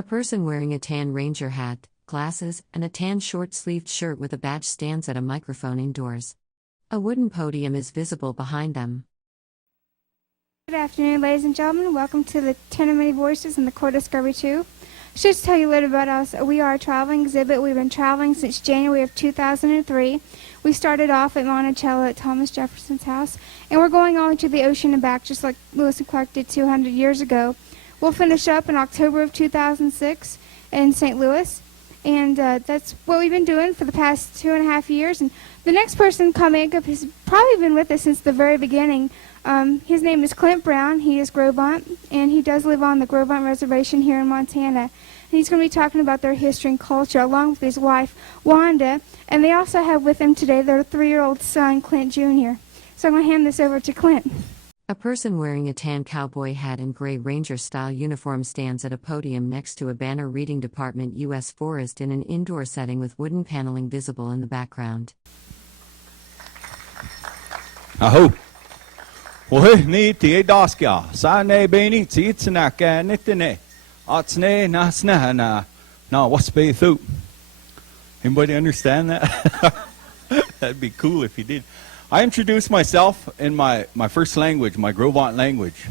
A person wearing a tan ranger hat, glasses, and a tan short-sleeved shirt with a badge stands at a microphone indoors. A wooden podium is visible behind them. Good afternoon, ladies and gentlemen. Welcome to the 10 of Many Voices in the Core Discovery 2. Just to tell you a little about us, we are a traveling exhibit. We've been traveling since January of 2003. We started off at Monticello at Thomas Jefferson's house, and we're going all to the ocean and back, just like Lewis and Clark did 200 years ago. We'll finish up in October of 2006 in St. Louis, and that's what we've been doing for the past 2.5 years. And the next person coming up has probably been with us since the very beginning. His name is Clint Brown. He is Gros Ventre, and he does live on the Gros Ventre Reservation here in Montana. And he's going to be talking about their history and culture along with his wife, Wanda, and they also have with them today their 3-year-old son, Clint Jr. So I'm going to hand this over to Clint. A person wearing a tan cowboy hat and gray ranger-style uniform stands at a podium next to a banner reading Department U.S. Forest in an indoor setting with wooden paneling visible in the background. Aho. Wohe ni tie daskia. Sa ne beni tsitsnaka nitne. Atsne nasna na. No, what's be thu? Anybody understand that? That'd be cool if you did. I introduce myself in my first language, my Gros Ventre language.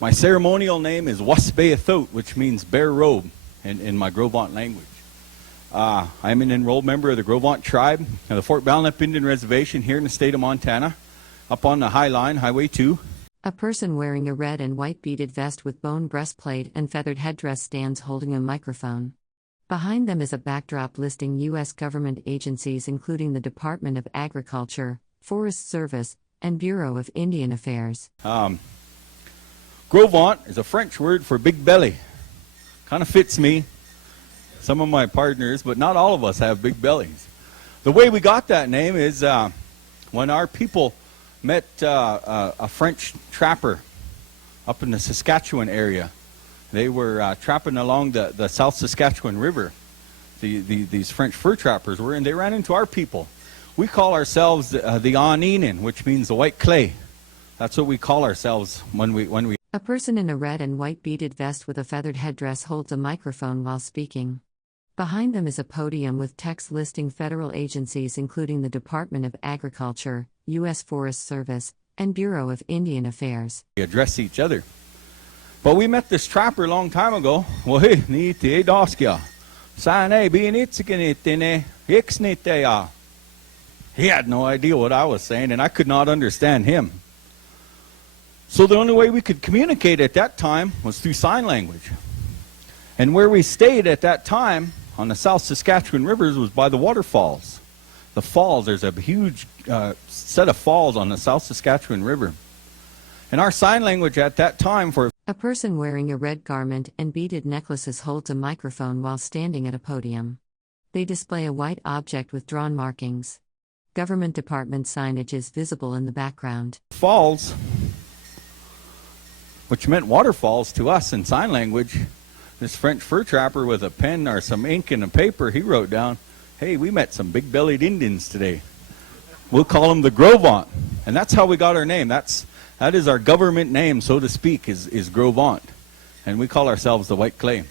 My ceremonial name is Wasbeathot, which means bear robe in my Gros Ventre language. I'm an enrolled member of the Gros Ventre tribe of the Fort Belknap Indian Reservation here in the state of Montana, up on the High Line, Highway 2. A person wearing a red and white beaded vest with bone breastplate and feathered headdress stands holding a microphone. Behind them is a backdrop listing U.S. government agencies including the Department of Agriculture, Forest Service, and Bureau of Indian Affairs. Gros Ventre is a French word for big belly. Kind of fits me, some of my partners, but not all of us have big bellies. The way we got that name is when our people met a French trapper up in the Saskatchewan area. They were trapping along the South Saskatchewan River. These French fur trappers were, and they ran into our people. We call ourselves the Aninin, which means the white clay. That's what we call ourselves when we. A person in a red and white beaded vest with a feathered headdress holds a microphone while speaking. Behind them is a podium with text listing federal agencies including the Department of Agriculture, U.S. Forest Service, and Bureau of Indian Affairs. We address each other. But we met this trapper a long time ago. Wohe ni tie daskia. Sa ne binitsikene ixnitea. He had no idea what I was saying, and I could not understand him. So the only way we could communicate at that time was through sign language. And where we stayed at that time on the South Saskatchewan rivers was by the waterfalls. The falls, there's a huge set of falls on the South Saskatchewan River. And our sign language at that time for... A person wearing a red garment and beaded necklaces holds a microphone while standing at a podium. They display a white object with drawn markings. Government department signage is visible in the background. Falls, which meant waterfalls to us in sign language. This French fur trapper with a pen or some ink and a paper, he wrote down, hey, we met some big-bellied Indians today. We'll call them the Gros Ventre. And that's how we got our name. That is our government name, so to speak, is Gros Ventre. And we call ourselves the White Clay.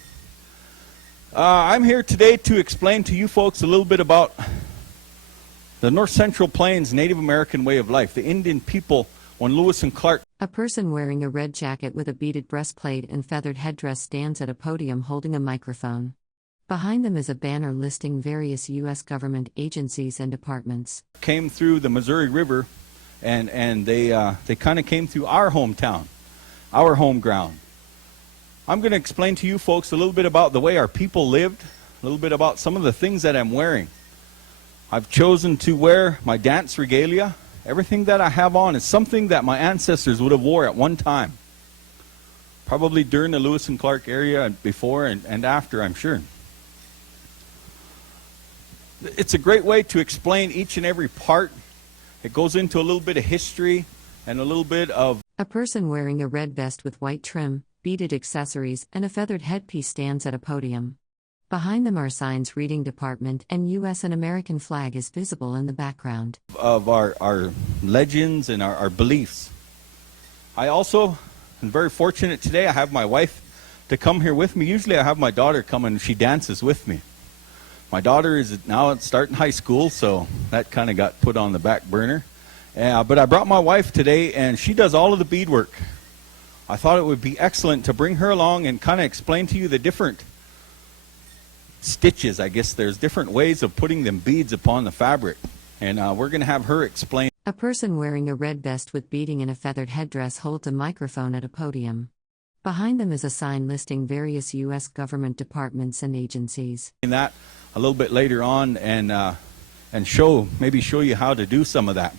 I'm here today to explain to you folks a little bit about the North Central Plains Native American way of life, the Indian people when Lewis and Clark. A person wearing a red jacket with a beaded breastplate and feathered headdress stands at a podium holding a microphone. Behind them is a banner listing various U.S. government agencies and departments. Came through the Missouri River, and they kind of came through our hometown, our home ground. I'm going to explain to you folks a little bit about the way our people lived, a little bit about some of the things that I'm wearing. I've chosen to wear my dance regalia. Everything that I have on is something that my ancestors would have wore at one time. Probably during the Lewis and Clark area and before and after, I'm sure. It's a great way to explain each and every part. It goes into a little bit of history and a little bit of... A person wearing a red vest with white trim, beaded accessories, and a feathered headpiece stands at a podium. Behind them are signs reading Department and U.S. and American flag is visible in the background. Of our legends and our beliefs. I also am very fortunate today. I have my wife to come here with me. Usually I have my daughter come and she dances with me. My daughter is now starting high school, so that kind of got put on the back burner. But I brought my wife today, and she does all of the beadwork. I thought it would be excellent to bring her along and kind of explain to you the different stitches. I guess there's different ways of putting them beads upon the fabric. And we're going to have her explain. A person wearing a red vest with beading and a feathered headdress holds a microphone at a podium. Behind them is a sign listing various U.S. government departments and agencies. That a little bit later on, and maybe show you how to do some of that.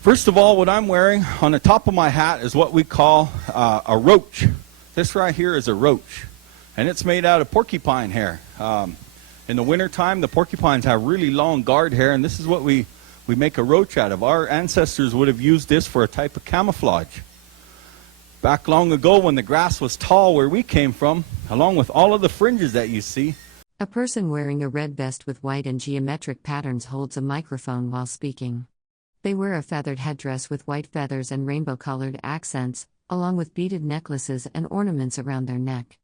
First of all, what I'm wearing on the top of my hat is what we call a roach. This right here is a roach, and it's made out of porcupine hair. In the wintertime, the porcupines have really long guard hair, and this is what we make a roach out of. Our ancestors would have used this for a type of camouflage. Back long ago when the grass was tall where we came from, along with all of the fringes that you see. A person wearing a red vest with white and geometric patterns holds a microphone while speaking. They wear a feathered headdress with white feathers and rainbow-colored accents, along with beaded necklaces and ornaments around their neck.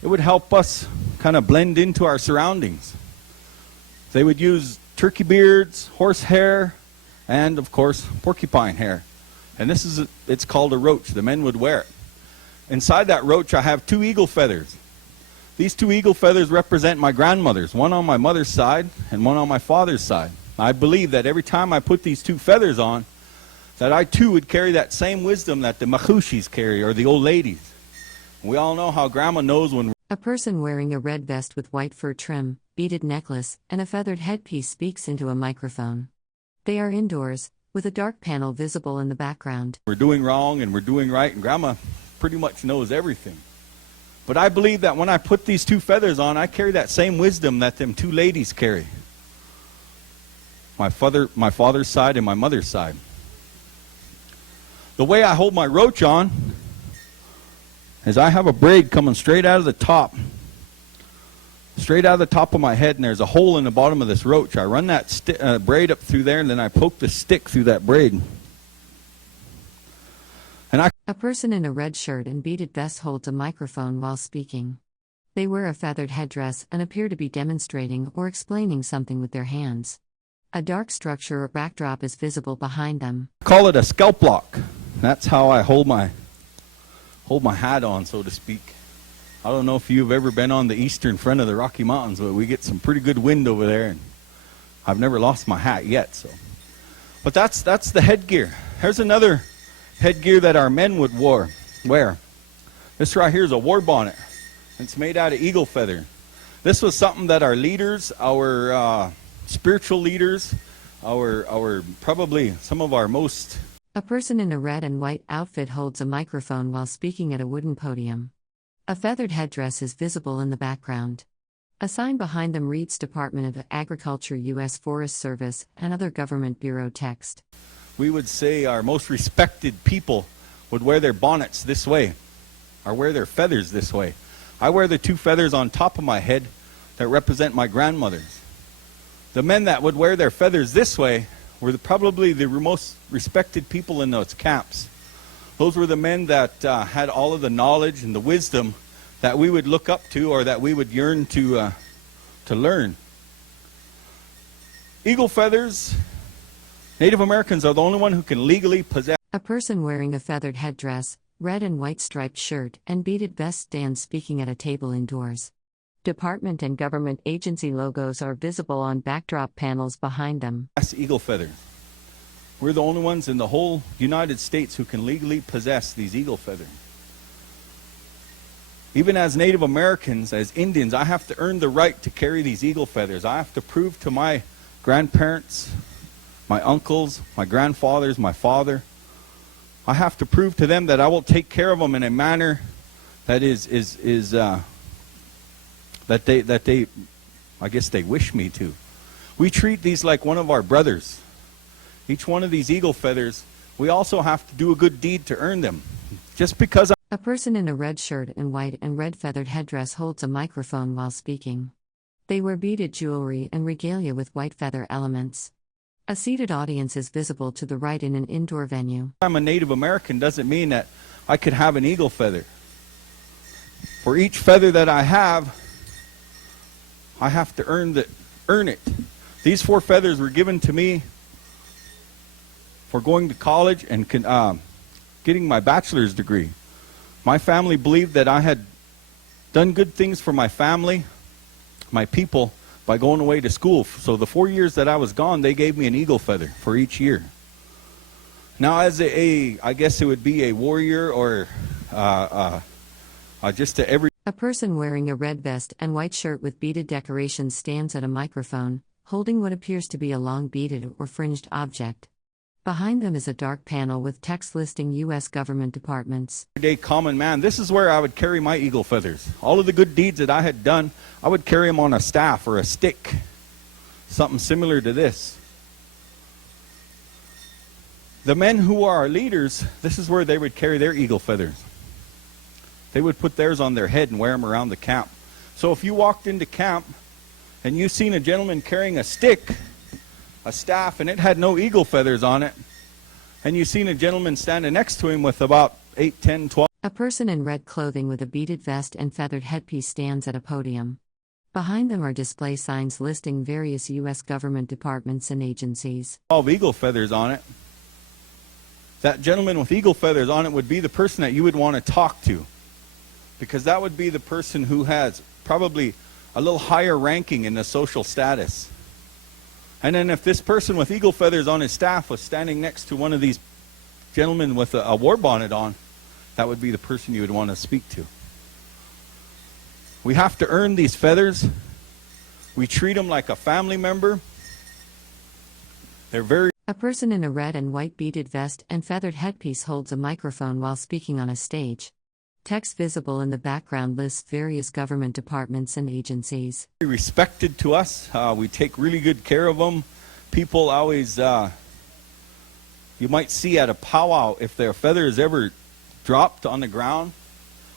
It would help us kind of blend into our surroundings. They would use turkey beards, horse hair, and of course porcupine hair. And it's called a roach. The men would wear it. Inside that roach I have 2 eagle feathers. These 2 eagle feathers represent my grandmothers, one on my mother's side and one on my father's side. I believe that every time I put these 2 feathers on, that I too would carry that same wisdom that the machushis carry, or the old ladies. We all know how grandma knows when. A person wearing a red vest with white fur trim, beaded necklace, and a feathered headpiece speaks into a microphone. They are indoors, with a dark panel visible in the background. We're doing wrong and we're doing right, and grandma pretty much knows everything. But I believe that when I put these 2 feathers on, I carry that same wisdom that them 2 ladies carry. My father's side and my mother's side. The way I hold my roach on is I have a braid coming straight out of the top. Straight out of the top of my head, and there's a hole in the bottom of this roach. I run that braid up through there, and then I poke the stick through that braid. A person in a red shirt and beaded vest holds a microphone while speaking. They wear a feathered headdress and appear to be demonstrating or explaining something with their hands. A dark structure or backdrop is visible behind them. I call it a scalp lock. That's how I hold my hat on, so to speak. I don't know if you've ever been on the eastern front of the Rocky Mountains, but we get some pretty good wind over there, and I've never lost my hat yet. But that's the headgear. Here's another headgear that our men would wear. This right here is a war bonnet. It's made out of eagle feather. This was something that our leaders, our spiritual leaders, our probably some of our most. A person in a red and white outfit holds a microphone while speaking at a wooden podium. A feathered headdress is visible in the background. A sign behind them reads Department of Agriculture, U.S. Forest Service, and other government bureau text. We would say our most respected people would wear their bonnets this way, or wear their feathers this way. I wear the 2 feathers on top of my head that represent my grandmothers. The men that would wear their feathers this way were probably the most respected people in those camps. Those were the men that had all of the knowledge and the wisdom that we would look up to, or that we would yearn to learn. Eagle feathers, Native Americans are the only one who can legally possess. A person wearing a feathered headdress, red and white striped shirt, and beaded vest stands speaking at a table indoors. Department and government agency logos are visible on backdrop panels behind them. Eagle feathers. We're the only ones in the whole United States who can legally possess these eagle feathers. Even as Native Americans, as Indians, I have to earn the right to carry these eagle feathers. I have to prove to my grandparents, my uncles, my grandfathers, my father, I have to prove to them that I will take care of them in a manner that that they I guess they wish me to. We treat these like one of our brothers. Each one of these eagle feathers, we also have to do a good deed to earn them. Just because A person in a red shirt and white and red feathered headdress holds a microphone while speaking. They wear beaded jewelry and regalia with white feather elements. A seated audience is visible to the right in an indoor venue. I'm a Native American doesn't mean that I could have an eagle feather. For each feather that I have to earn it. These 4 feathers were given to me for going to college and getting my bachelor's degree. My family believed that I had done good things for my family, my people, by going away to school. So the 4 years that I was gone, they gave me an eagle feather for each year. Now, as I guess it would be a warrior or just to every... A person wearing a red vest and white shirt with beaded decorations stands at a microphone, holding what appears to be a long beaded or fringed object. Behind them is a dark panel with text listing U.S. government departments. Everyday common man, this is where I would carry my eagle feathers. All of the good deeds that I had done, I would carry them on a staff or a stick. Something similar to this. The men who are our leaders, this is where they would carry their eagle feathers. They would put theirs on their head and wear them around the camp. So if you walked into camp and you seen a gentleman carrying a stick, a staff, and it had no eagle feathers on it, and you seen a gentleman standing next to him with about 8, 10, 12... A person in red clothing with a beaded vest and feathered headpiece stands at a podium. Behind them are display signs listing various U.S. government departments and agencies. 12 eagle feathers on it. That gentleman with eagle feathers on it would be the person that you would want to talk to, because that would be the person who has probably a little higher ranking in the social status. And then if this person with eagle feathers on his staff was standing next to one of these gentlemen with a war bonnet on, that would be the person you would want to speak to. We have to earn these feathers. We treat them like a family member. They're very... A person in a red and white beaded vest and feathered headpiece holds a microphone while speaking on a stage. Text visible in the background lists various government departments and agencies. Respected to us. We take really good care of them. People always, you might see at a powwow, if their feather is ever dropped on the ground,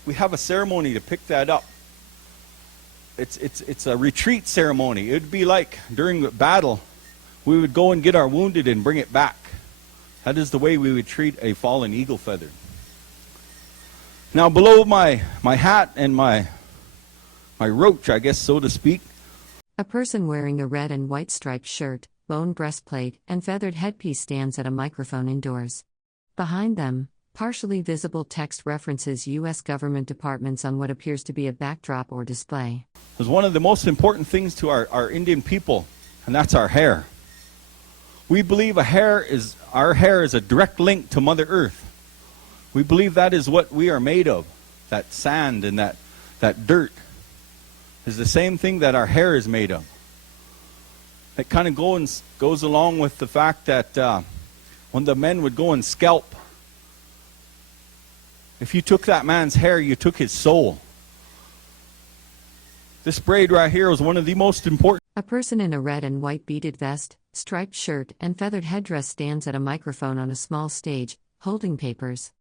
we have a ceremony to pick that up. It's a retreat ceremony. It would be like during the battle, we would go and get our wounded and bring it back. That is the way we would treat a fallen eagle feather. Now below my hat and my roach, I guess so to speak. A person wearing a red and white striped shirt, bone breastplate, and feathered headpiece stands at a microphone indoors. Behind them, partially visible text references U.S. government departments on what appears to be a backdrop or display. It's one of the most important things to our Indian people, and that's our hair. We believe our hair is a direct link to Mother Earth. We believe that is what we are made of. That sand and that dirt is the same thing that our hair is made of. It kind of goes along with the fact that when the men would go and scalp, if you took that man's hair, you took his soul. This braid right here was one of the most important. A person in a red and white beaded vest, striped shirt, and feathered headdress stands at a microphone on a small stage, holding papers.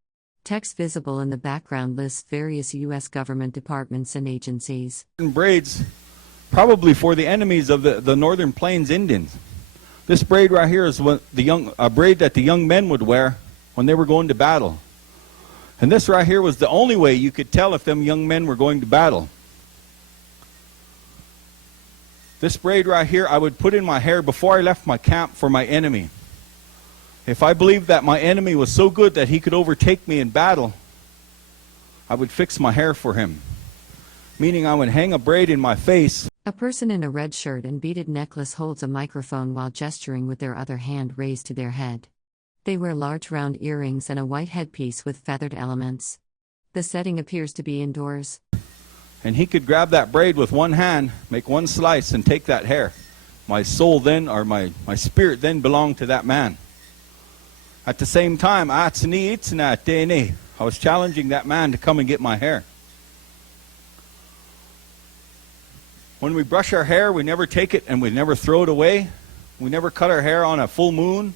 Text visible in the background lists various U.S. government departments and agencies. Braids, probably for the enemies of the Northern Plains Indians. This braid right here is a braid that the young men would wear when they were going to battle. And this right here was the only way you could tell if them young men were going to battle. This braid right here I would put in my hair before I left my camp for my enemy. If I believed that my enemy was so good that he could overtake me in battle, I would fix my hair for him. Meaning I would hang a braid in my face. A person in a red shirt and beaded necklace holds a microphone while gesturing with their other hand raised to their head. They wear large round earrings and a white headpiece with feathered elements. The setting appears to be indoors. And he could grab that braid with one hand, make one slice, and take that hair. My soul then, or my spirit then belonged to that man. At the same time, I was challenging that man to come and get my hair. When we brush our hair, we never take it and we never throw it away. We never cut our hair on a full moon.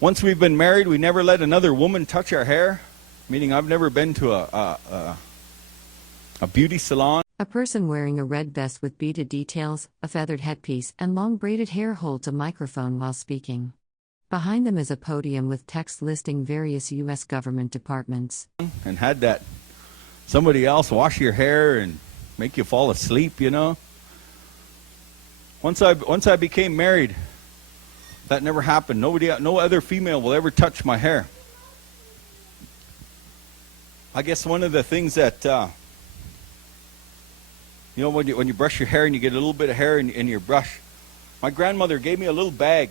Once we've been married, we never let another woman touch our hair. Meaning I've never been to a beauty salon. A person wearing a red vest with beaded details, a feathered headpiece, and long braided hair holds a microphone while speaking. Behind them is a podium with text listing various U.S. government departments. And had that somebody else wash your hair and make you fall asleep, you know. Once I became married, that never happened. No other female will ever touch my hair. I guess one of the things that, you know, when you brush your hair and you get a little bit of hair in your brush, my grandmother gave me a little bag.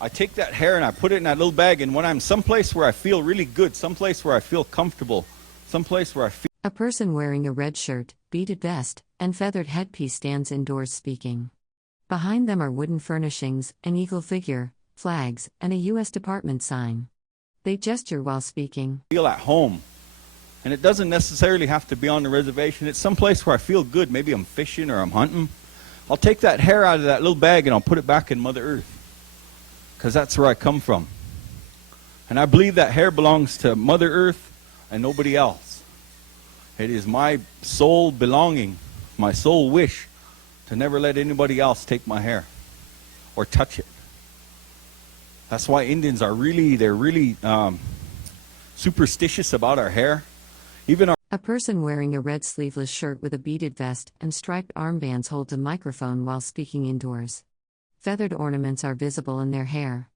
I take that hair and I put it in that little bag, and when I'm someplace where I feel really good, someplace where I feel comfortable, someplace where I feel... A person wearing a red shirt, beaded vest, and feathered headpiece stands indoors speaking. Behind them are wooden furnishings, an eagle figure, flags, and a U.S. Department sign. They gesture while speaking. Feel at home. And it doesn't necessarily have to be on the reservation. It's someplace where I feel good. Maybe I'm fishing or I'm hunting. I'll take that hair out of that little bag and I'll put it back in Mother Earth, because that's where I come from. And I believe that hair belongs to Mother Earth and nobody else. It is my sole belonging, my sole wish, to never let anybody else take my hair or touch it. That's why Indians are really superstitious about our hair. Even our... A person wearing a red sleeveless shirt with a beaded vest and striped armbands holds a microphone while speaking indoors. Feathered ornaments are visible in their hair.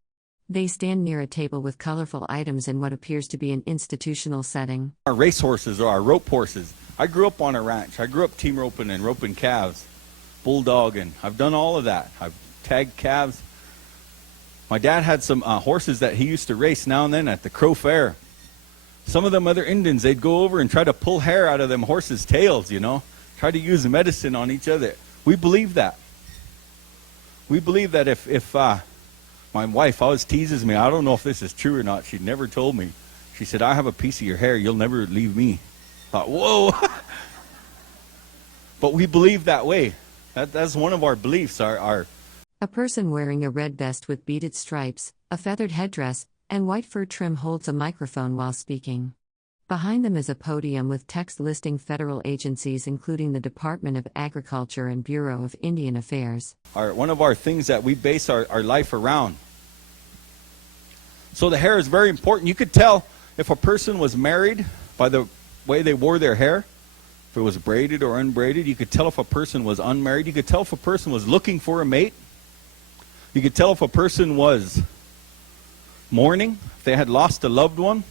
They stand near a table with colorful items in what appears to be an institutional setting. Our race horses or our rope horses. I grew up on a ranch. I grew up team roping and roping calves, bulldogging. I've done all of that. I've tagged calves. My dad had some horses that he used to race now and then at the Crow Fair. Some of them other Indians, they'd go over and try to pull hair out of them horses' tails, you know. Try to use medicine on each other. We believe that. We believe that if my wife always teases me, I don't know if this is true or not, she never told me. She said, I have a piece of your hair, you'll never leave me. I thought, whoa. But we believe that way. That's one of our beliefs. A person wearing a red vest with beaded stripes, a feathered headdress, and white fur trim holds a microphone while speaking. Behind them is a podium with text listing federal agencies including the Department of Agriculture and Bureau of Indian Affairs. One of our things that we base our life around. So the hair is very important. You could tell if a person was married by the way they wore their hair. If it was braided or unbraided. You could tell if a person was unmarried. You could tell if a person was looking for a mate. You could tell if a person was mourning, if they had lost a loved one.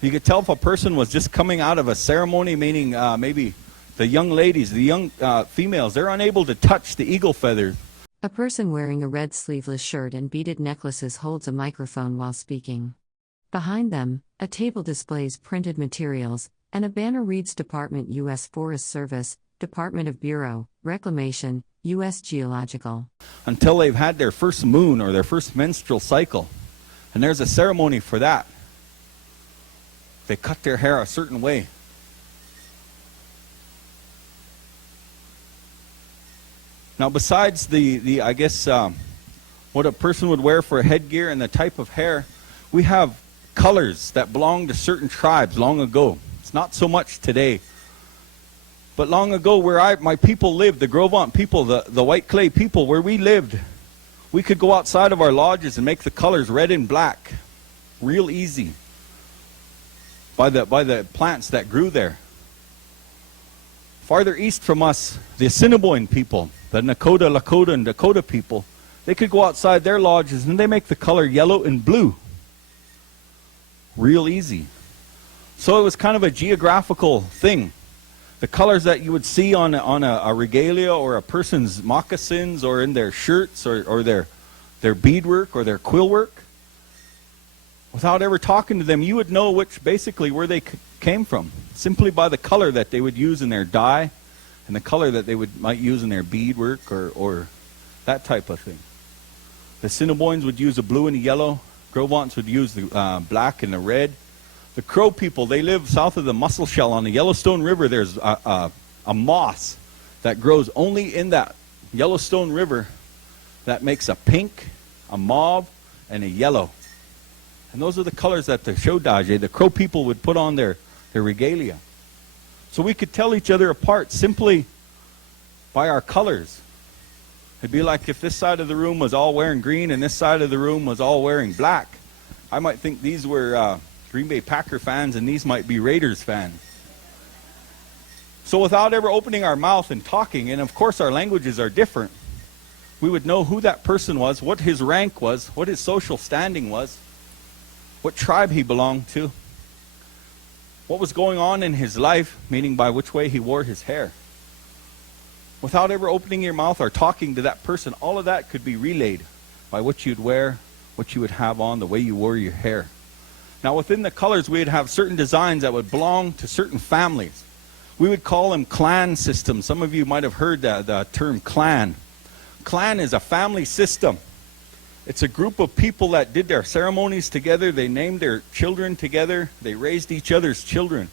You could tell if a person was just coming out of a ceremony, meaning maybe the young ladies, the young females, they're unable to touch the eagle feather. A person wearing a red sleeveless shirt and beaded necklaces holds a microphone while speaking. Behind them, a table displays printed materials, and a banner reads Department U.S. Forest Service, Department of Bureau, Reclamation, U.S. Geological. Until they've had their first moon or their first menstrual cycle. And there's a ceremony for that. They cut their hair a certain way. Now besides the I guess, what a person would wear for a headgear and the type of hair, we have colors that belong to certain tribes long ago. It's not so much today. But long ago, where my people lived, the Gros Ventre people, the White Clay people, where we lived, we could go outside of our lodges and make the colors red and black, real easy, by the plants that grew there. Farther east from us, the Assiniboine people, the Nakota, Lakota, and Dakota people, they could go outside their lodges and they make the color yellow and blue, real easy. So it was kind of a geographical thing. The colors that you would see on a regalia or a person's moccasins or in their shirts or their beadwork or their quill work, without ever talking to them, you would know basically where they came from, simply by the color that they would use in their dye and the color that they might use in their beadwork or that type of thing. The Assiniboines would use the blue and the yellow. Gros Ventres would use the black and the red. The Crow people, they live south of the Mussel Shell on the Yellowstone River. There's a moss that grows only in that Yellowstone River that makes a pink, a mauve, and a yellow. And those are the colors that the Shodaje, the Crow people, would put on their regalia. So we could tell each other apart simply by our colors. It'd be like if this side of the room was all wearing green and this side of the room was all wearing black. I might think these were Green Bay Packer fans and these might be Raiders fans. So without ever opening our mouth and talking, and of course our languages are different, we would know who that person was, what his rank was, what his social standing was, what tribe he belonged to, what was going on in his life, meaning by which way he wore his hair. Without ever opening your mouth or talking to that person, all of that could be relayed by what you'd wear, what you would have on, the way you wore your hair. Now within the colors we would have certain designs that would belong to certain families. We would call them clan systems. Some of you might have heard the term clan. Clan is a family system. It's a group of people that did their ceremonies together. They named their children together. They raised each other's children.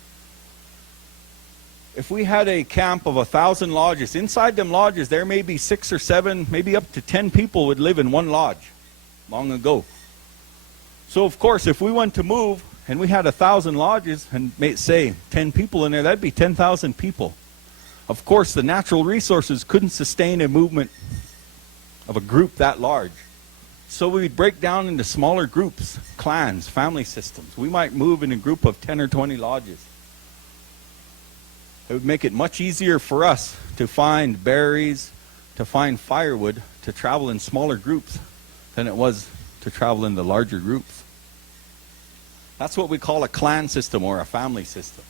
If we had a camp of 1,000 lodges, inside them lodges there may be 6 or 7, maybe up to 10 people would live in one lodge long ago. So of course if we went to move and we had 1,000 lodges and say 10 people in there, that'd be 10,000 people. Of course the natural resources couldn't sustain a movement of a group that large. So we'd break down into smaller groups, clans, family systems. We might move in a group of 10 or 20 lodges. It would make it much easier for us to find berries, to find firewood, to travel in smaller groups than it was to travel in the larger groups. That's what we call a clan system or a family system.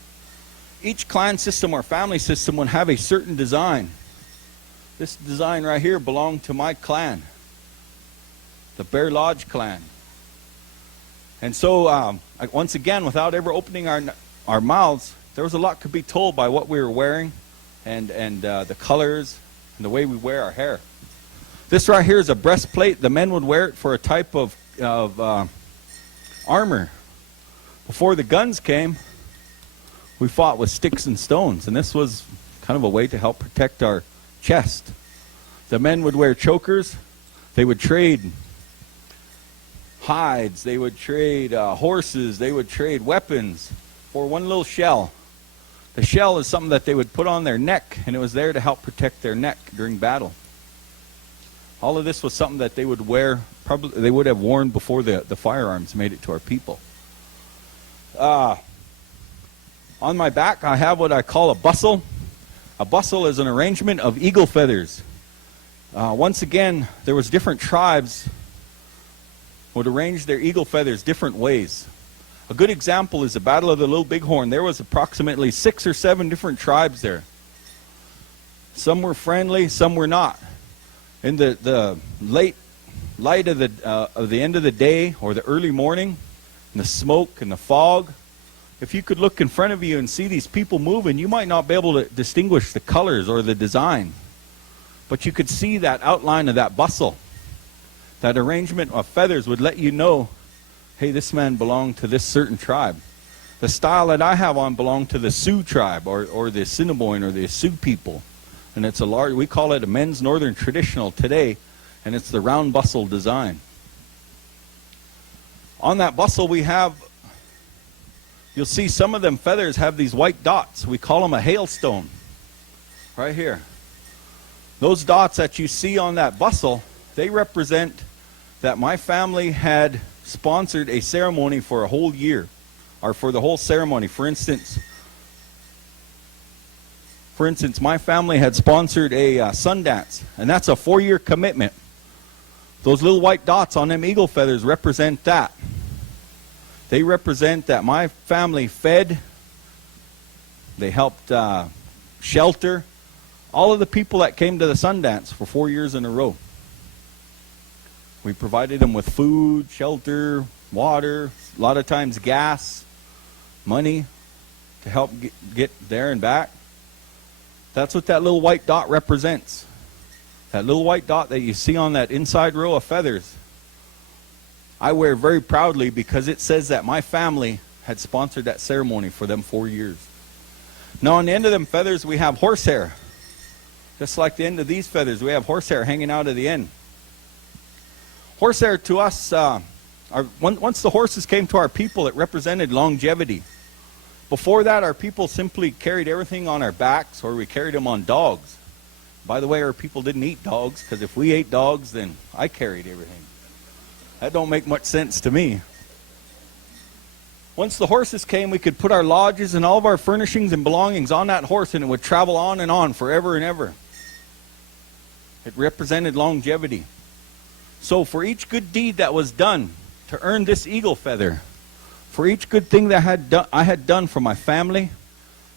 Each clan system or family system would have a certain design. This design right here belonged to my clan, the Bear Lodge clan. And so once again, without ever opening our mouths, there was a lot could be told by what we were wearing and the colors and the way we wear our hair. This right here is a breastplate. The men would wear it for a type of armor. Before the guns came, we fought with sticks and stones, and this was kind of a way to help protect our chest. The men would wear chokers. They would trade hides. They would trade horses. They would trade weapons for one little shell. The shell is something that they would put on their neck, and it was there to help protect their neck during battle. All of this was something that they would wear, probably they would have worn before the firearms made it to our people. On my back, I have what I call a bustle. A bustle is an arrangement of eagle feathers. Once again, there was different tribes would arrange their eagle feathers different ways. A good example is the Battle of the Little Bighorn. There was approximately 6 or 7 different tribes there. Some were friendly, some were not. In the late light of the end of the day or the early morning, and the smoke and the fog, if you could look in front of you and see these people moving, you might not be able to distinguish the colors or the design. But you could see that outline of that bustle. That arrangement of feathers would let you know, hey, this man belonged to this certain tribe. The style that I have on belonged to the Sioux tribe or the Assiniboine or the Sioux people. And it's a large, we call it a men's northern traditional today, and it's the round bustle design. On that bustle we have, you'll see some of them feathers have these white dots. We call them a hailstone. Right here. Those dots that you see on that bustle, they represent that my family had sponsored a ceremony for a whole year, or for the whole ceremony. For instance, my family had sponsored a Sundance, and that's a 4-year commitment. Those little white dots on them eagle feathers represent that. They represent that my family fed, they helped shelter all of the people that came to the Sundance for 4 years in a row. We provided them with food, shelter, water, a lot of times gas, money to help get there and back. That's what that little white dot represents. That little white dot that you see on that inside row of feathers, I wear very proudly because it says that my family had sponsored that ceremony for them 4 years. Now on the end of them feathers we have horsehair. Just like the end of these feathers, we have horsehair hanging out of the end. Horsehair to us, once the horses came to our people, it represented longevity. Before that, our people simply carried everything on our backs, or we carried them on dogs. By the way, our people didn't eat dogs, because if we ate dogs, then I carried everything. That don't make much sense to me. Once the horses came, we could put our lodges and all of our furnishings and belongings on that horse, and it would travel on and on forever and ever. It represented longevity. So for each good deed that was done to earn this eagle feather, for each good thing that I had done for my family,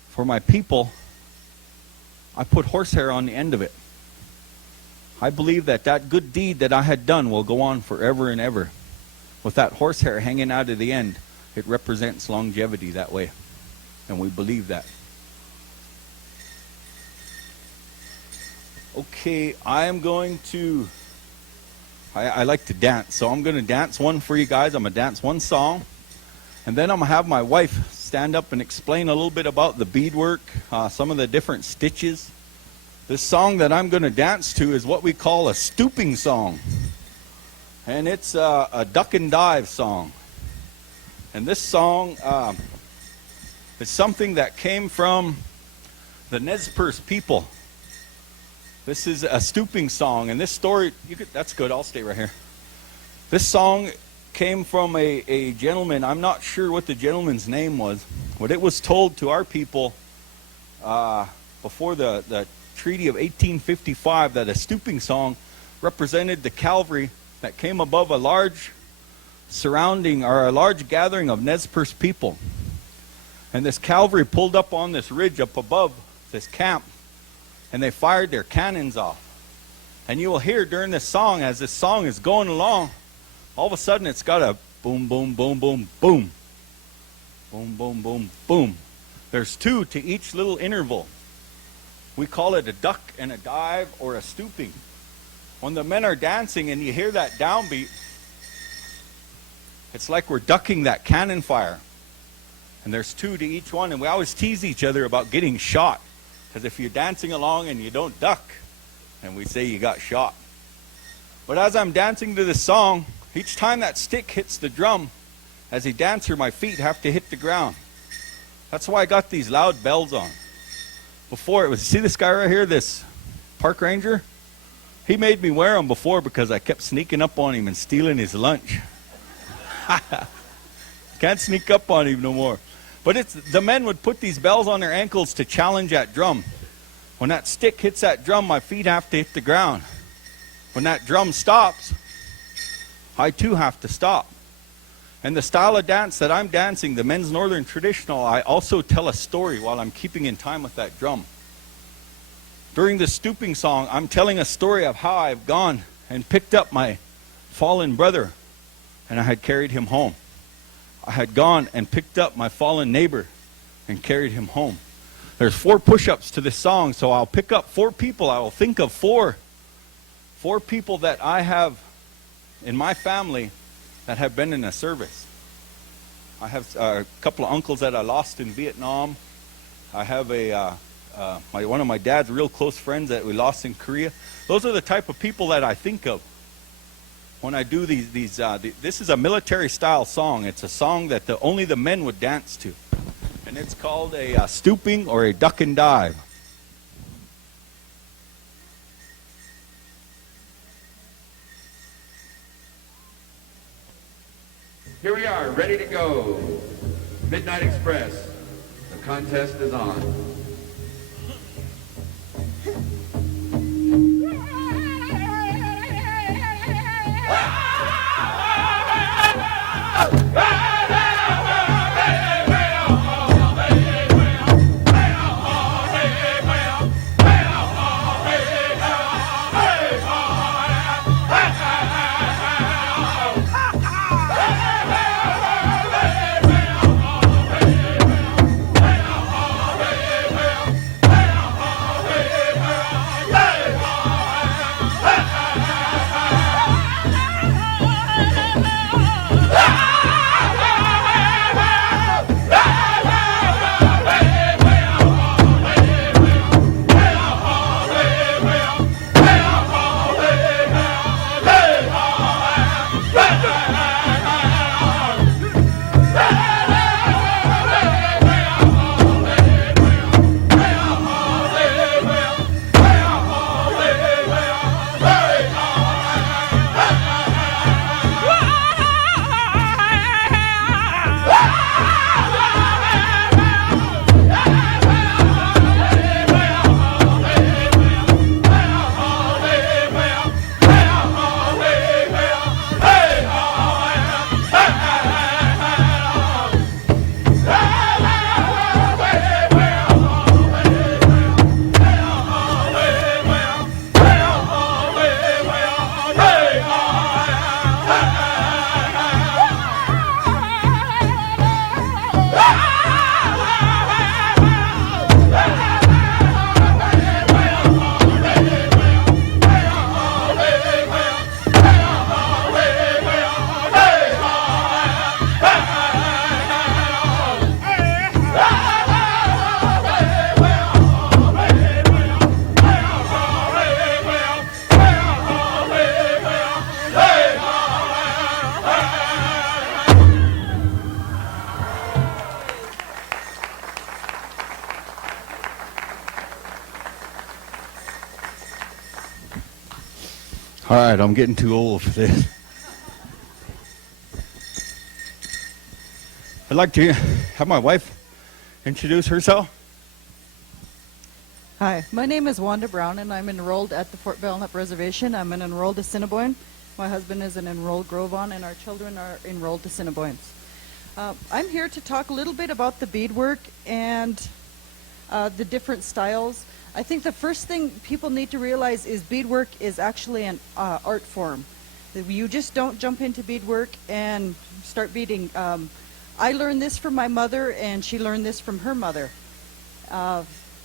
for my people, I put horsehair on the end of it. I believe that that good deed that I had done will go on forever and ever. With that horsehair hanging out of the end, it represents longevity that way. And we believe that. Okay, I am going to... I like to dance, so I'm going to dance one for you guys. I'm going to dance one song. And then I'm going to have my wife stand up and explain a little bit about the beadwork, some of the different stitches. This song that I'm going to dance to is what we call a stooping song. And it's a duck and dive song. And this song is something that came from the Nez Perce people. This is a stooping song, and this story, that's good, I'll stay right here. This song came from a gentleman, I'm not sure what the gentleman's name was, but it was told to our people before the Treaty of 1855 that a stooping song represented the cavalry that came above a large a large gathering of Nez Perce people. And this cavalry pulled up on this ridge up above this camp, and they fired their cannons off. And you will hear during this song, as this song is going along, all of a sudden it's got a boom, boom, boom, boom, boom. Boom, boom, boom, boom. There's two to each little interval. We call it a duck and a dive or a stooping. When the men are dancing and you hear that downbeat, it's like we're ducking that cannon fire. And there's two to each one. And we always tease each other about getting shot. Because if you're dancing along and you don't duck, and we say you got shot. But as I'm dancing to this song, each time that stick hits the drum, as a dancer, my feet have to hit the ground. That's why I got these loud bells on. Before it was, see this guy right here, this park ranger? He made me wear them before because I kept sneaking up on him and stealing his lunch. Can't sneak up on him no more. But the men would put these bells on their ankles to challenge that drum. When that stick hits that drum, my feet have to hit the ground. When that drum stops, I too have to stop. And the style of dance that I'm dancing, the men's northern traditional, I also tell a story while I'm keeping in time with that drum. During the stooping song, I'm telling a story of how I've gone and picked up my fallen brother, and I had carried him home. I had gone and picked up my fallen neighbor and carried him home. There's 4 push-ups to this song, so I'll pick up 4 people. I will think of four people that I have in my family that have been in a service. I have a couple of uncles that I lost in Vietnam. I have one of my dad's real close friends that we lost in Korea. Those are the type of people that I think of when I do these. This is a military style song. It's a song that only the men would dance to. And it's called a stooping or a duck and dive. Here we are, ready to go. Midnight Express. The contest is on. All right, I'm getting too old for this. I'd like to have my wife introduce herself. Hi, my name is Wanda Brown, and I'm enrolled at the Fort Belknap Reservation. I'm an enrolled Assiniboine. My husband is an enrolled Gros Ventre, and our children are enrolled Assiniboines. I'm here to talk a little bit about the beadwork and the different styles. I think the first thing people need to realize is beadwork is actually an art form. You just don't jump into beadwork and start beading. I learned this from my mother, and she learned this from her mother.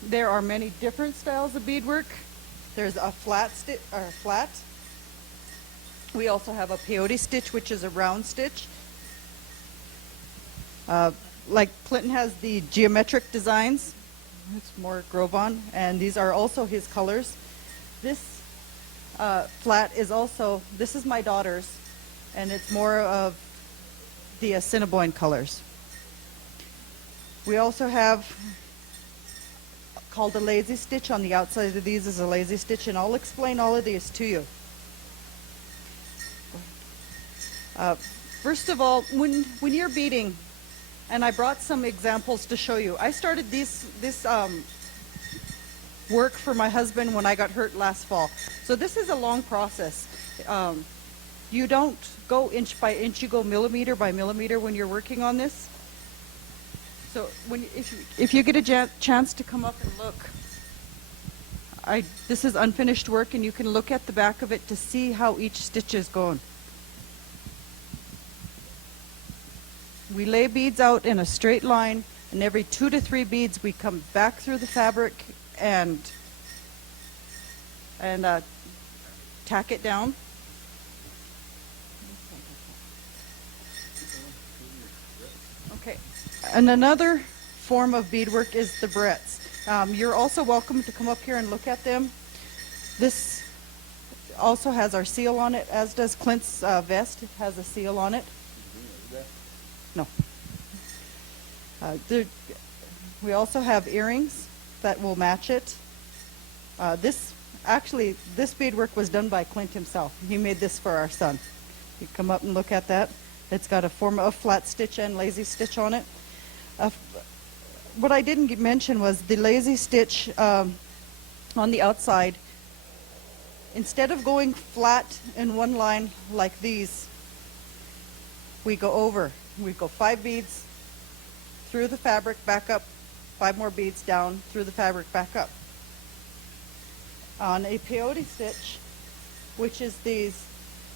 There are many different styles of beadwork. There's a flat. We also have a peyote stitch, which is a round stitch. Like Clinton has the geometric designs. It's more Gros Ventre, and these are also his colors. This flat is also, this is my daughter's, and it's more of the Assiniboine colors. We also have called a lazy stitch. On the outside of these is a lazy stitch, and I'll explain all of these to you. First of all, when you're beading, and I brought some examples to show you. I started this work for my husband when I got hurt last fall. So this is a long process. You don't go inch by inch, you go millimeter by millimeter when you're working on this. So if you get a chance to come up and look, this is unfinished work, and you can look at the back of it to see how each stitch is going. We lay beads out in a straight line, and every 2 to 3 beads we come back through the fabric and tack it down. Okay, and another form of beadwork is the barrettes. You're also welcome to come up here and look at them. This also has our seal on it, as does Clint's vest. It has a seal on it. No. We also have earrings that will match it. This beadwork was done by Clint himself. He made this for our son. You come up and look at that. It's got a form of flat stitch and lazy stitch on it. What I didn't mention was the lazy stitch on the outside. Instead of going flat in one line like these, we go over. We go 5 beads through the fabric, back up, 5 more beads down through the fabric, back up. On a peyote stitch, which is these,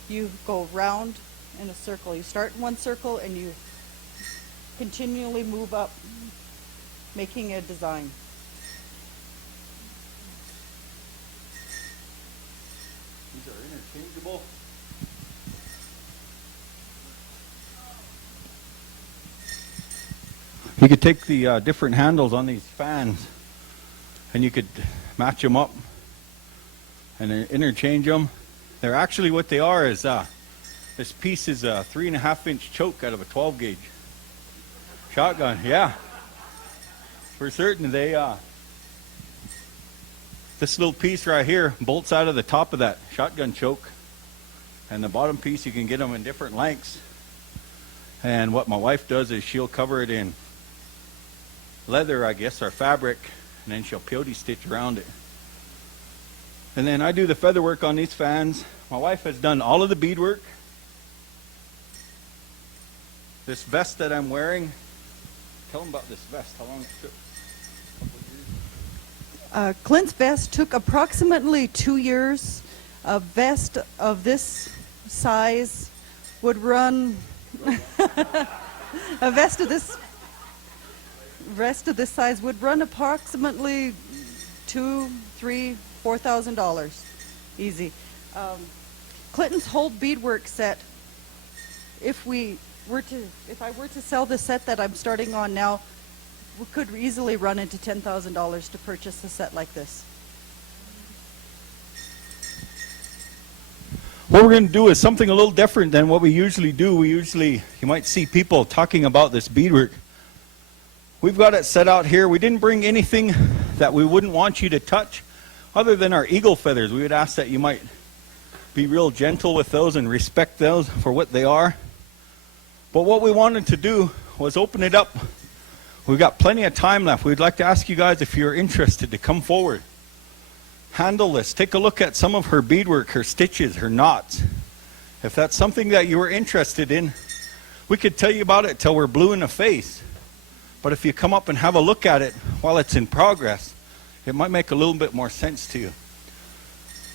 you go round in a circle. You start in one circle and you continually move up, making a design. These are interchangeable. You could take the different handles on these fans and you could match them up and interchange them. They're actually, what they are is this piece is a 3.5-inch choke out of a 12 gauge shotgun. Yeah, for certain. This little piece right here bolts out of the top of that shotgun choke, and the bottom piece you can get them in different lengths. And what my wife does is she'll cover it in leather, I guess, or fabric, and then she'll peyote stitch around it. And then I do the feather work on these fans. My wife has done all of the beadwork. This vest that I'm wearing, tell them about this vest, how long it took. Clint's vest took approximately 2 years. A vest of this size would run a vest of this size would run approximately $2,000, $3,000, $4,000 easy. Clinton's whole beadwork set, if I were to sell the set that I'm starting on now, we could easily run into $10,000 to purchase a set like this. What we're going to do is something a little different than what we usually do. You might see people talking about this beadwork. We've got it set out here. We didn't bring anything that we wouldn't want you to touch other than our eagle feathers. We would ask that you might be real gentle with those and respect those for what they are. But what we wanted to do was open it up. We've got plenty of time left. We'd like to ask you guys if you're interested to come forward. Handle this. Take a look at some of her beadwork, her stitches, her knots. If that's something that you were interested in, we could tell you about it till we're blue in the face. But if you come up and have a look at it while it's in progress, it might make a little bit more sense to you.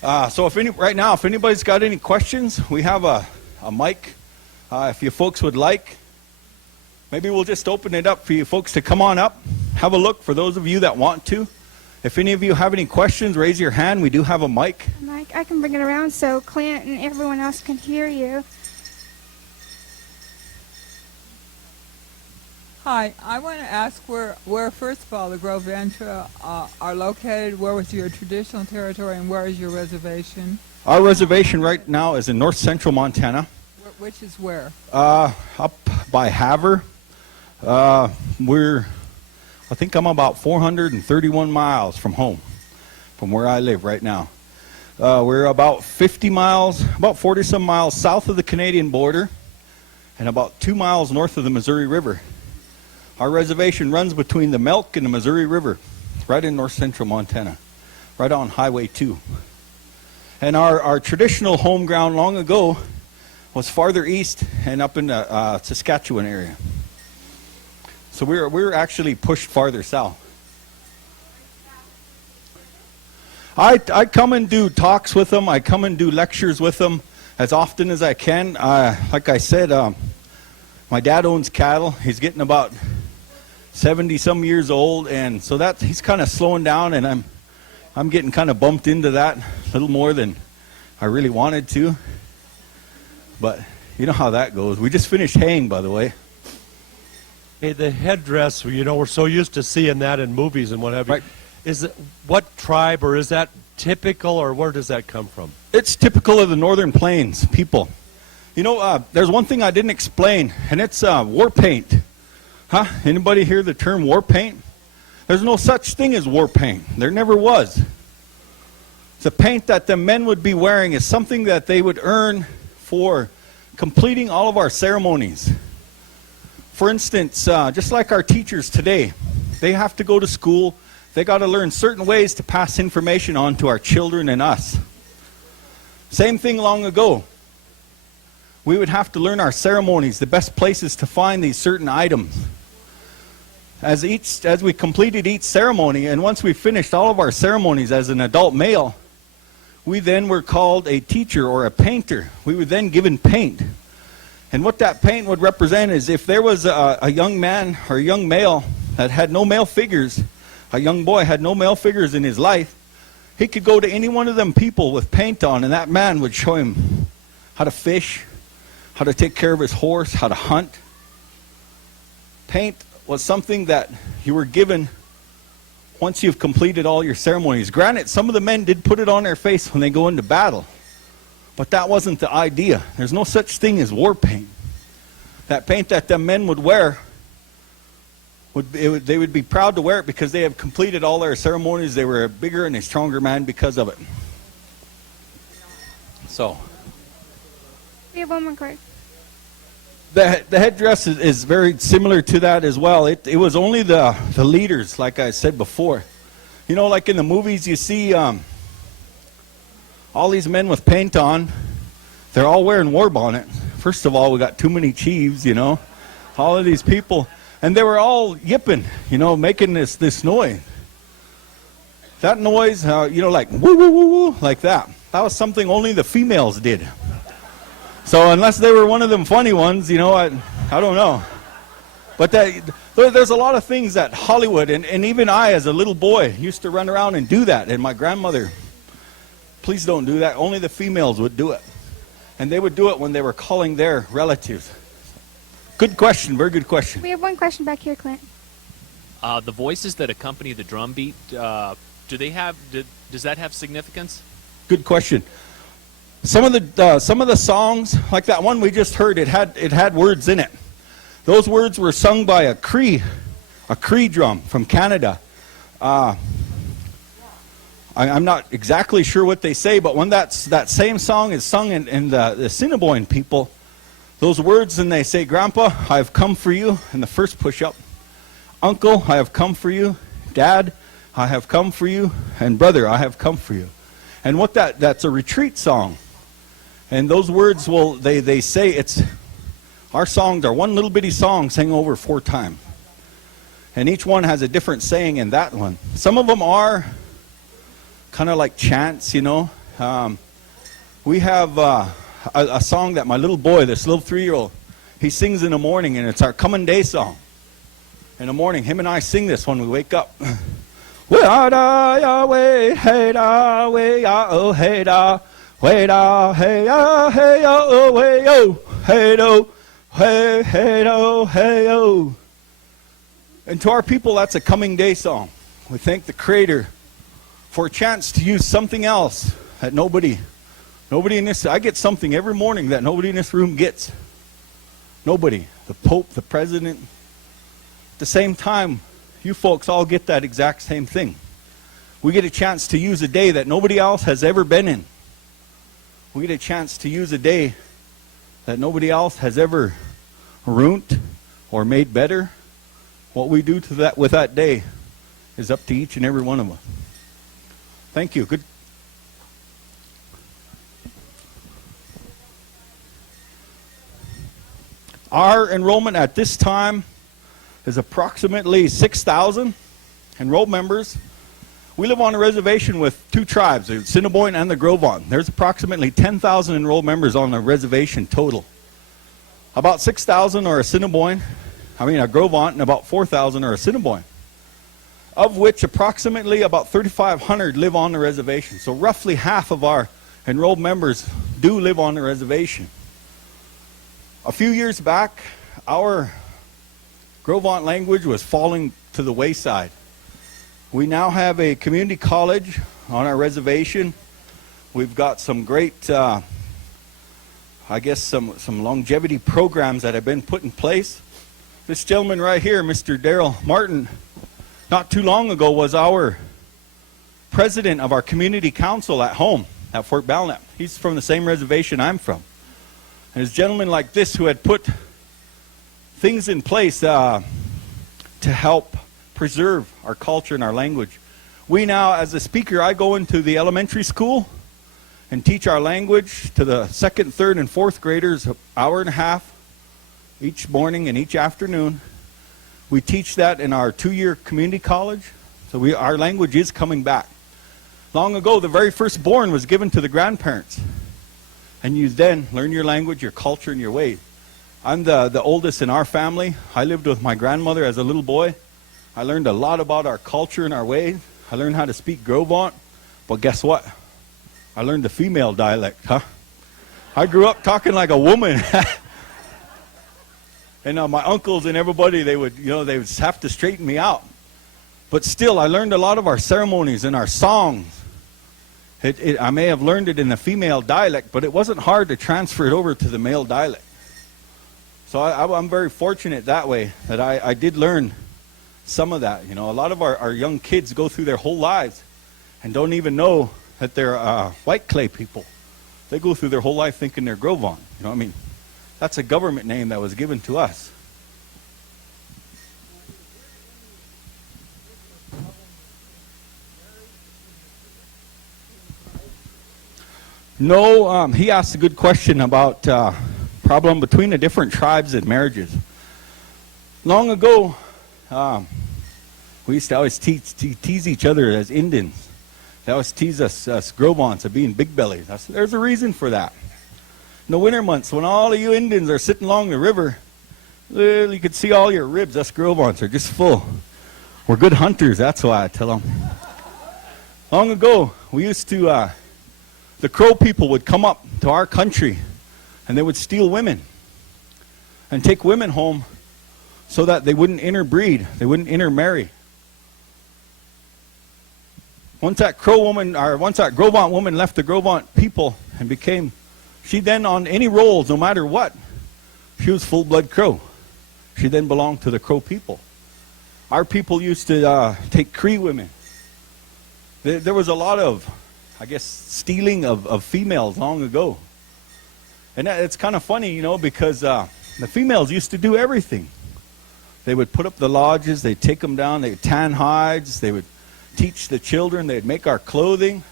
So right now, if anybody's got any questions, we have a mic. If you folks would like, maybe we'll just open it up for you folks to come on up, have a look for those of you that want to. If any of you have any questions, raise your hand. We do have a mic. Mike, I can bring it around so Clint and everyone else can hear you. Hi, I want to ask where first of all, the Gros Ventre are located. Where was your traditional territory, and where is your reservation? Our reservation right now is in north central Montana. Which is where? Up by Havre. I think I'm about 431 miles from home, from where I live right now. We're about 50 miles, about 40-some miles south of the Canadian border, and about 2 miles north of the Missouri River. Our reservation runs between the Milk and the Missouri River, right in north central Montana, right on Highway 2. And our traditional home ground long ago was farther east and up in the Saskatchewan area. So we're actually pushed farther south. I come and do talks with them. I come and do lectures with them as often as I can. Like I said, my dad owns cattle. He's getting about 70-some years old, and so he's kind of slowing down, and I'm getting kind of bumped into that a little more than I really wanted to. But you know how that goes. We just finished haying, by the way. Hey, the headdress, we're so used to seeing that in movies and what have you. Right. Is it what tribe, or is that typical, or where does that come from? It's typical of the Northern Plains people. There's one thing I didn't explain, and it's war paint. Huh? Anybody hear the term war paint? There's no such thing as war paint. There never was. The paint that the men would be wearing is something that they would earn for completing all of our ceremonies. For instance, just like our teachers today, they have to go to school. They got to learn certain ways to pass information on to our children and us. Same thing long ago. We would have to learn our ceremonies, the best places to find these certain items. As we completed each ceremony, and once we finished all of our ceremonies as an adult male, we then were called a teacher or a painter. We were then given paint. And what that paint would represent is if there was a young man or a young male that had no male figures, a young boy had no male figures in his life, he could go to any one of them people with paint on, and that man would show him how to fish, how to take care of his horse, how to hunt. Paint was something that you were given once you've completed all your ceremonies. Granted, some of the men did put it on their face when they go into battle, but that wasn't the idea. There's no such thing as war paint. That paint that the men would wear, they would be proud to wear it because they have completed all their ceremonies. They were a bigger and a stronger man because of it. So We have one more question. the headdress is very similar to that as well. It was only the leaders, like I said before. Like in the movies, you see all these men with paint on. They're all wearing war bonnets. First of all, we got too many chiefs, all of these people. And they were all yipping, making this noise. That noise, like woo, woo, woo, woo, like that. That was something only the females did. So unless they were one of them funny ones, I don't know. But there's a lot of things that Hollywood, and even I as a little boy used to run around and do that. And my grandmother, please don't do that. Only the females would do it. And they would do it when they were calling their relatives. Good question, very good question. We have one question back here, Clint. The voices that accompany the drum beat, does that have significance? Good question. Some of the songs, like that one we just heard, it had words in it. Those words were sung by a Cree drum from Canada. I'm not exactly sure what they say, but when that same song is sung in the Assiniboine people, those words, and they say, Grandpa, I have come for you, in the first push-up. Uncle, I have come for you. Dad, I have come for you. And brother, I have come for you. And what that's a retreat song. And those words, well, they say it's, our songs are one little bitty song sang over 4 times. And each one has a different saying in that one. Some of them are kind of like chants, you know. We have a song that my little boy, this little 3-year-old, he sings in the morning, and it's our coming day song. In the morning, him and I sing this when we wake up. Hey da, hey oh, hey da, hey da, hey oh, way oh, hey do, hey do, hey oh. And to our people, that's a coming day song. We thank the Creator for a chance to use something else that nobody in this, I get something every morning that nobody in this room gets. Nobody. The Pope, the President. At the same time, you folks all get that exact same thing. We get a chance to use a day that nobody else has ever been in. We get a chance to use a day that nobody else has ever ruined or made better. What we do to that with that day is up to each and every one of us. Thank you. Good. Our enrollment at this time is approximately 6,000 enrolled members. We live on a reservation with 2 tribes, the Assiniboine and the Gros Ventre. There's approximately 10,000 enrolled members on the reservation total. About 6,000 are Assiniboine, a Gros Ventre, and about 4,000 are Assiniboine, of which approximately about 3,500 live on the reservation. So roughly half of our enrolled members do live on the reservation. A few years back, our Gros Ventre language was falling to the wayside. We now have a community college on our reservation. We've got some great, some longevity programs that have been put in place. This gentleman right here, Mr. Darrell Martin, not too long ago was our president of our community council at home at Fort Belknap. He's from the same reservation I'm from. And it's gentlemen like this who had put things in place to help preserve our culture and our language. We now, as a speaker, I go into the elementary school and teach our language to the 2nd, 3rd, and 4th graders an hour and a half each morning and each afternoon. We teach that in our 2-year community college. So our language is coming back. Long ago, the very first born was given to the grandparents. And you then learn your language, your culture, and your ways. I'm the oldest in our family. I lived with my grandmother as a little boy. I learned a lot about our culture and our ways. I learned how to speak Gros Ventre. But guess what? I learned the female dialect, huh? I grew up talking like a woman. And my uncles and everybody, they would have to straighten me out. But still, I learned a lot of our ceremonies and our songs. I may have learned it in the female dialect, but it wasn't hard to transfer it over to the male dialect. So I'm very fortunate that way, that I did learn some of that. A lot of our young kids go through their whole lives and don't even know that they're white clay people. They go through their whole life thinking they're Gros Ventre. That's a government name that was given to us. No, he asked a good question about problem between the different tribes and marriages. Long ago, we used to always tease each other as Indians. They always tease us Gros Ventres of being big bellies. There's a reason for that. In the winter months, when all of you Indians are sitting along the river, you could see all your ribs. Us Gros Ventres are just full. We're good hunters, that's why I tell them. Long ago, we used to, the Crow people would come up to our country and they would steal women and take women home so that they wouldn't interbreed, they wouldn't intermarry. Once that Gros Ventre woman left the Gros Ventre people and became, she then on any roles, no matter what, she was full-blood Crow. She then belonged to the Crow people. Our people used to take Cree women There was a lot of, I guess, stealing of females long ago. And it's kind of funny, you know, because the females used to do everything. They would put up the lodges, they'd take them down, they'd tan hides, they would teach the children, they'd make our clothing.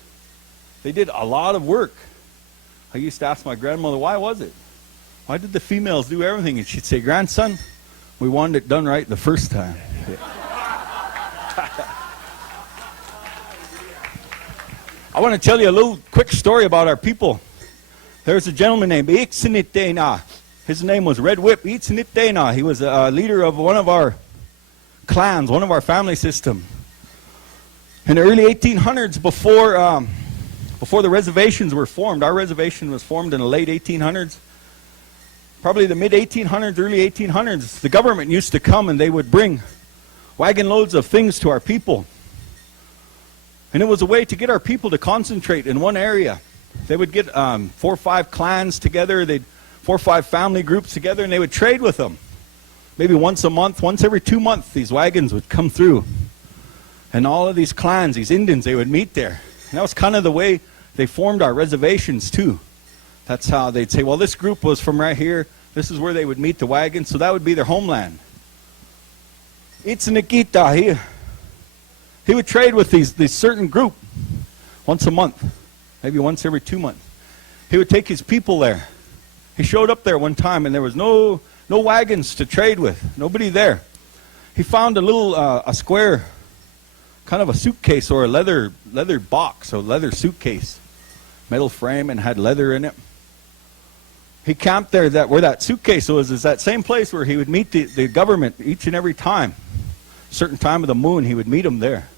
They did a lot of work. I used to ask my grandmother, why was it? Why did the females do everything? And she'd say, grandson, we wanted it done right the first time. Yeah. I want to tell you a little quick story about our people. There's a gentleman named Ixinitena. His name was Red Whip Ixinitena. He was a leader of one of our clans, one of our family system. In the early 1800s, before the reservations were formed, our reservation was formed in the late 1800s. Probably the mid-1800s, early 1800s, the government used to come and they would bring wagon loads of things to our people. And it was a way to get our people to concentrate in one area. They would get 4 or 5 clans together, 4 or 5 family groups together, and they would trade with them. Maybe once a month, once every 2 months, these wagons would come through. And all of these clans, these Indians, they would meet there. And that was kind of the way they formed our reservations too. That's how they'd say, well, this group was from right here. This is where they would meet the wagons, so that would be their homeland. Itzinikita, he would trade with these certain group once a month, maybe once every 2 months. He would take his people there. He showed up there one time and there was no wagons to trade with, nobody there. He found a little a square, kind of a suitcase or a leather box, a leather suitcase, metal frame and had leather in it. He camped there where that suitcase was, is that same place where he would meet the government each and every time. Certain time of the moon, he would meet them there.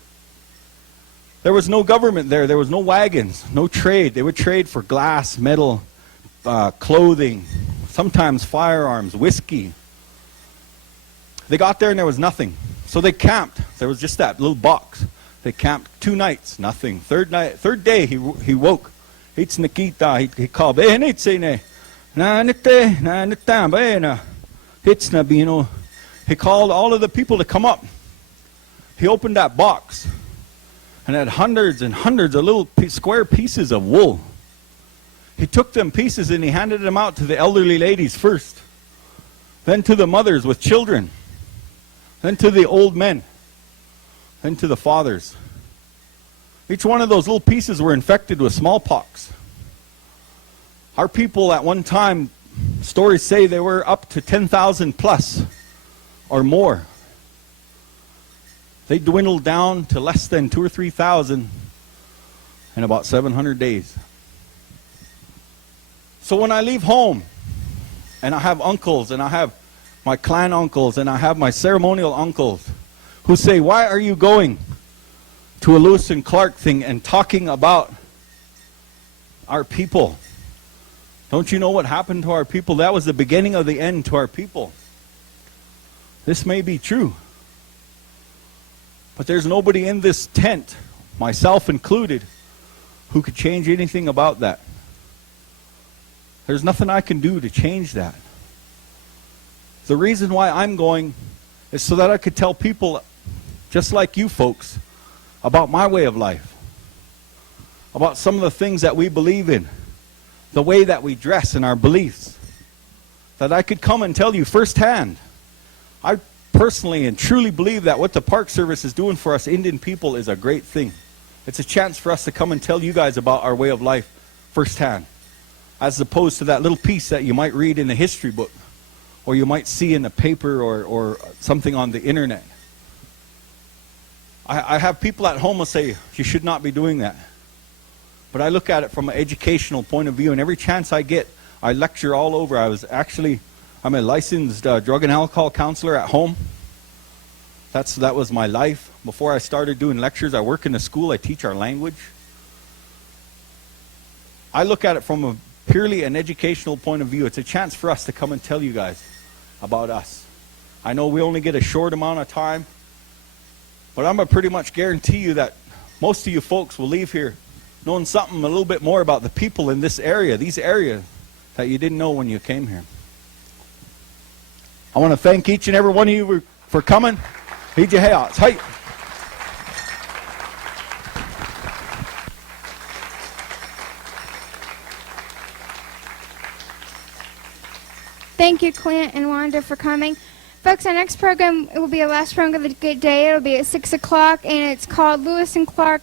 There was no government there. There was no wagons, no trade. They would trade for glass, metal, clothing, sometimes firearms, whiskey. They got there and there was nothing. So they camped. There was just that little box. They camped 2 nights, nothing. Third day, he woke. He called. He called all of the people to come up. He opened that box and had hundreds and hundreds of little square pieces of wool. He took them pieces and he handed them out to the elderly ladies first, then to the mothers with children, then to the old men, then to the fathers. Each one of those little pieces were infected with smallpox. Our people at one time, stories say they were up to 10,000 plus or more. They dwindled down to less than 2,000 or 3,000 in about 700 days. So when I leave home, and I have uncles, and I have my clan uncles, and I have my ceremonial uncles, who say, why are you going to a Lewis and Clark thing and talking about our people? Don't you know what happened to our people? That was the beginning of the end to our people. This may be true. But there's nobody in this tent, myself included, who could change anything about that. There's nothing I can do to change that. The reason why I'm going is so that I could tell people, just like you folks, about my way of life. About some of the things that we believe in. The way that we dress and our beliefs. That I could come and tell you firsthand. I personally and truly believe that what the Park Service is doing for us Indian people is a great thing. It's a chance for us to come and tell you guys about our way of life firsthand, as opposed to that little piece that you might read in a history book, or you might see in a paper or something on the internet. I have people at home who say, you should not be doing that. But I look at it from an educational point of view, and every chance I get, I lecture all over. I'm a licensed drug and alcohol counselor at home. That was my life. Before I started doing lectures, I work in a school. I teach our language. I look at it from a purely an educational point of view. It's a chance for us to come and tell you guys about us. I know we only get a short amount of time, but I'm going to pretty much guarantee you that most of you folks will leave here knowing something a little bit more about the people in this area, these areas that you didn't know when you came here. I want to thank each and every one of you for coming. Hey. Thank you, Clint and Wanda, for coming. Folks, our next program, it will be our last program of the good day. It'll be at 6 o'clock, and it's called Lewis and Clark